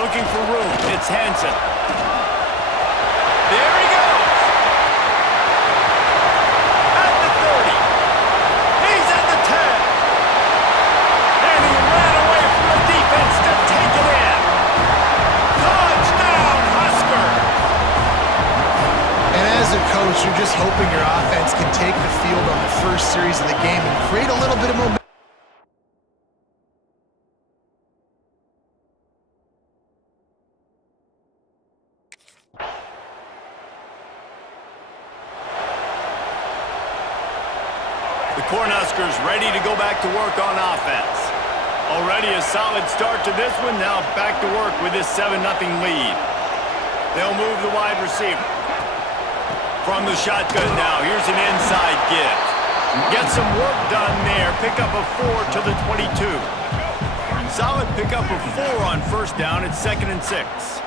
Looking for room. It's Hansen. There he goes. At the 30. He's at the 10. And he ran away from the defense to take it in. Touchdown, Huskers. And as a coach, you're just hoping your offense can take the field on the first series of the game and create a little bit of momentum. The Cornhuskers ready to go back to work on offense. Already a solid start to this one. Now back to work with this 7-0 lead. They'll move the wide receiver. From the shotgun now, here's an inside give. Get some work done there. Pick up a 4 to the 22. Solid pickup of 4 on first down. It's 2nd and 6.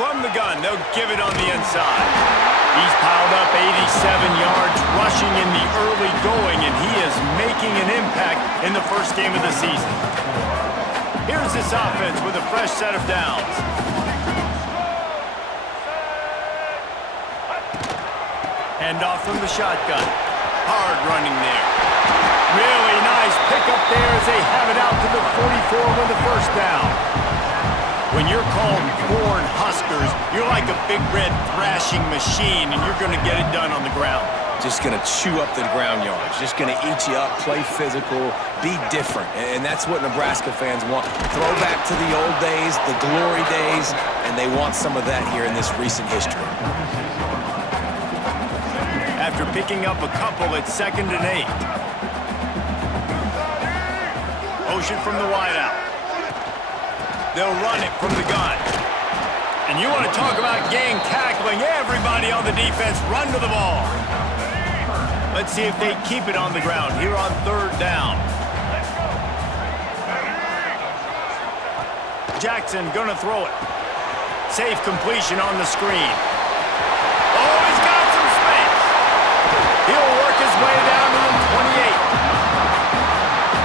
From the gun, they'll give it on the inside. He's piled up 87 yards rushing in the early going, and he is making an impact in the first game of the season. Here's this offense with a fresh set of downs. Handoff from the shotgun. Hard running there. Really nice pickup there as they have it out to the 44 with the first down. When you're called Corn Huskers, you're like a big red thrashing machine, and you're going to get it done on the ground. Just going to chew up the ground yards. Just going to eat you up, play physical, be different. And that's what Nebraska fans want. Throw back to the old days, the glory days, and they want some of that here in this recent history. After picking up a couple, it's 2nd and 8. Motion from the wideout. They'll run it from the gun. And you want to talk about gang tackling. Everybody on the defense run to the ball. Let's see if they keep it on the ground here on 3rd down. Jackson gonna throw it. Safe completion on the screen. Oh, he's got some space. He'll work his way down to the 28.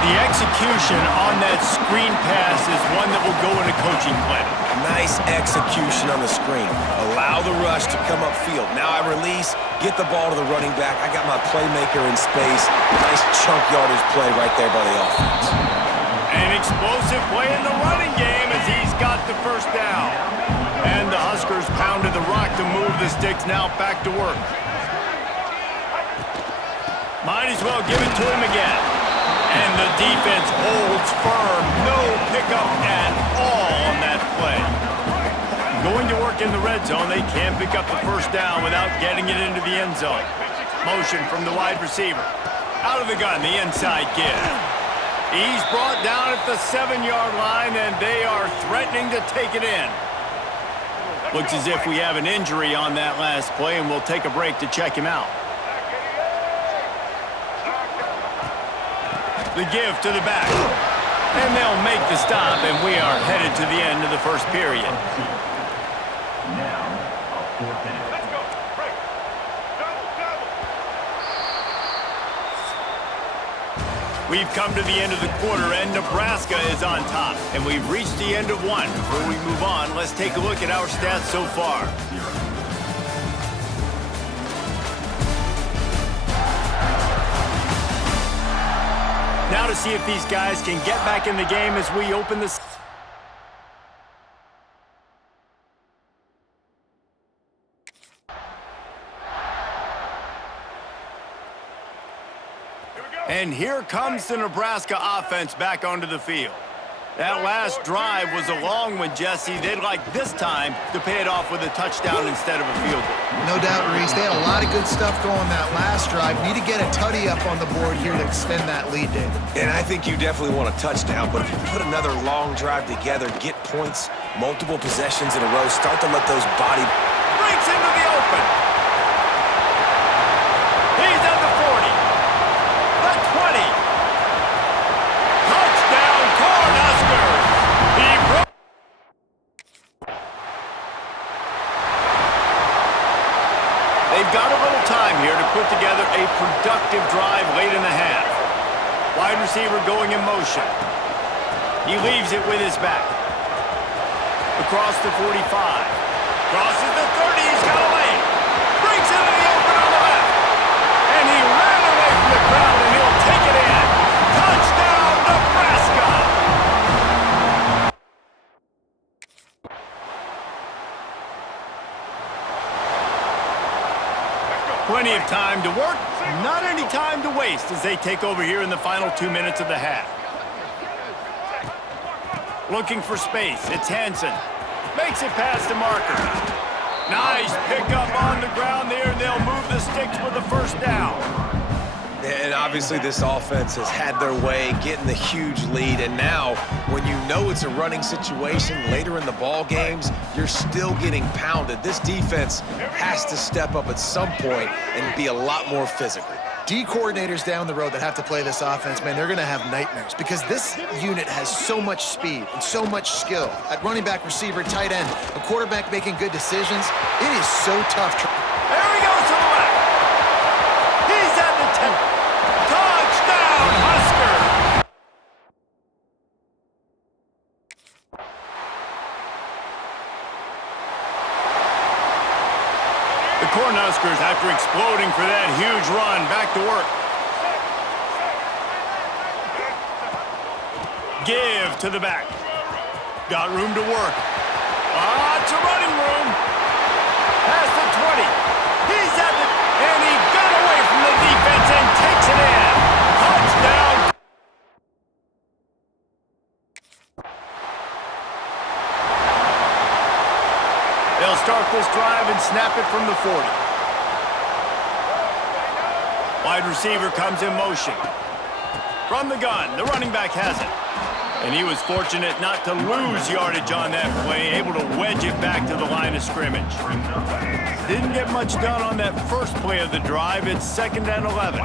The execution on that screen pass is one that will go in a coaching plan. Nice execution on the screen. Allow the rush to come upfield. Now I release, get the ball to the running back. I got my playmaker in space. Nice chunk yardage play right there by the offense. An explosive play in the running game as he's got the first down. And the Huskers pounded the rock to move the sticks now back to work. Might as well give it to him again. And the defense holds firm. No pickup at all on that play. Going to work in the red zone, they can't pick up the first down without getting it into the end zone. Motion from the wide receiver. Out of the gun, the inside give. He's brought down at the 7-yard line, and they are threatening to take it in. Looks as if we have an injury on that last play, and we'll take a break to check him out. The give to the back. And they'll make the stop, and we are headed to the end of the first period. We've come to the end of the quarter, and Nebraska is on top. And we've reached the end of one. Before we move on, let's take a look at our stats so far. Now to see if these guys can get back in the game as we open this. And here comes the Nebraska offense back onto the field. That last drive was a long one, Jesse. They'd like this time to pay it off with a touchdown instead of a field goal. No doubt, Reese. They had a lot of good stuff going that last drive. Need to get a tutty up on the board here to extend that lead, David. And I think you definitely want a touchdown, but if you put another long drive together, get points, multiple possessions in a row, start to let those body... Breaks into the open. He's at the 40. The 20. Touchdown, Cornhuskers. He broke. They've got a little time here to put together a productive drive late in the half. Wide receiver going in motion. He leaves it with his back. Across the 45. Crosses the 30. He's got a lane. Brings it in the open on the left. And he ran away from the crowd, and he'll take it in. Touchdown, Nebraska! Plenty of time to work, not any time to waste as they take over here in the final 2 minutes of the half. Looking for space, it's Hansen. Makes it past the marker. Nice pickup on the ground there, and they'll move the sticks with the first down. And obviously this offense has had their way, getting the huge lead. And now, when you know it's a running situation later in the ball games, you're still getting pounded. This defense has to step up at some point and be a lot more physical. D coordinators down the road that have to play this offense, man, they're going to have nightmares because this unit has so much speed and so much skill. At running back, receiver, tight end, a quarterback making good decisions, it is so tough. There he goes to the left. He's at the 10. Touchdown, Husker! The Cornhuskers, after exploding for that huge run, back to work. Give to the back. Got room to work. Lots of running room. Past the 20. He's at the... And he got away from the defense and takes it in. Touchdown. They'll start this drive and snap it from the 40. Wide receiver comes in motion. From the gun, the running back has it. And he was fortunate not to lose yardage on that play, able to wedge it back to the line of scrimmage. Didn't get much done on that first play of the drive. It's 2nd and 11.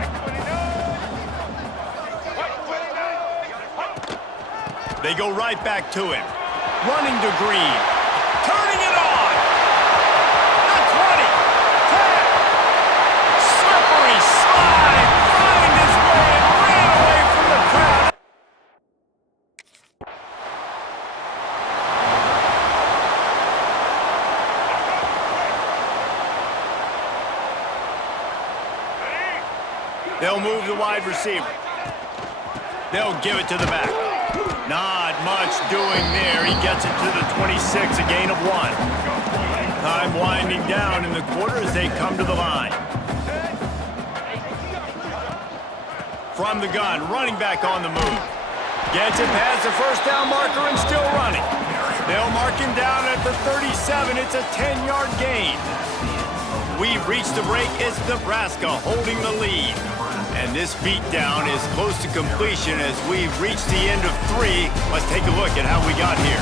They go right back to him. Running to Green. Turning it on. The 20. 10. Slippery slide. Find his way and ran away from the crowd. They'll move the wide receiver. They'll give it to the back. Not much doing there. He gets it to the 26, a gain of 1. Time winding down in the quarter as they come to the line. From the gun, running back on the move. Gets it past the first down marker and still running. They'll mark him down at the 37. It's a 10-yard gain. We've reached the break. It's Nebraska holding the lead. And this beatdown is close to completion as we've reached the end of 3. Let's take a look at how we got here.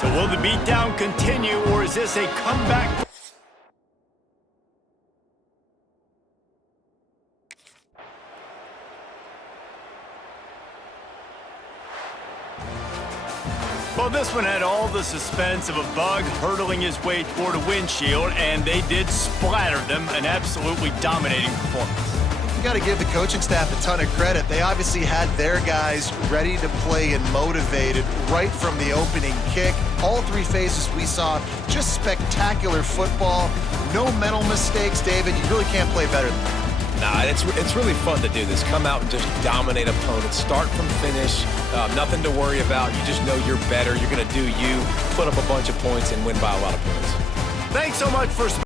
So will the beatdown continue, or is this a comeback? Well, this one had all the suspense of a bug hurtling his way toward a windshield, and they did splatter them, an absolutely dominating performance. You got to give the coaching staff a ton of credit. They obviously had their guys ready to play and motivated right from the opening kick. All 3 phases we saw, just spectacular football. No mental mistakes, David. You really can't play better than that. Nah, it's really fun to do this. Come out and just dominate opponents. Start from finish. Nothing to worry about. You just know you're better. You're going to do you, put up a bunch of points, and win by a lot of points. Thanks so much for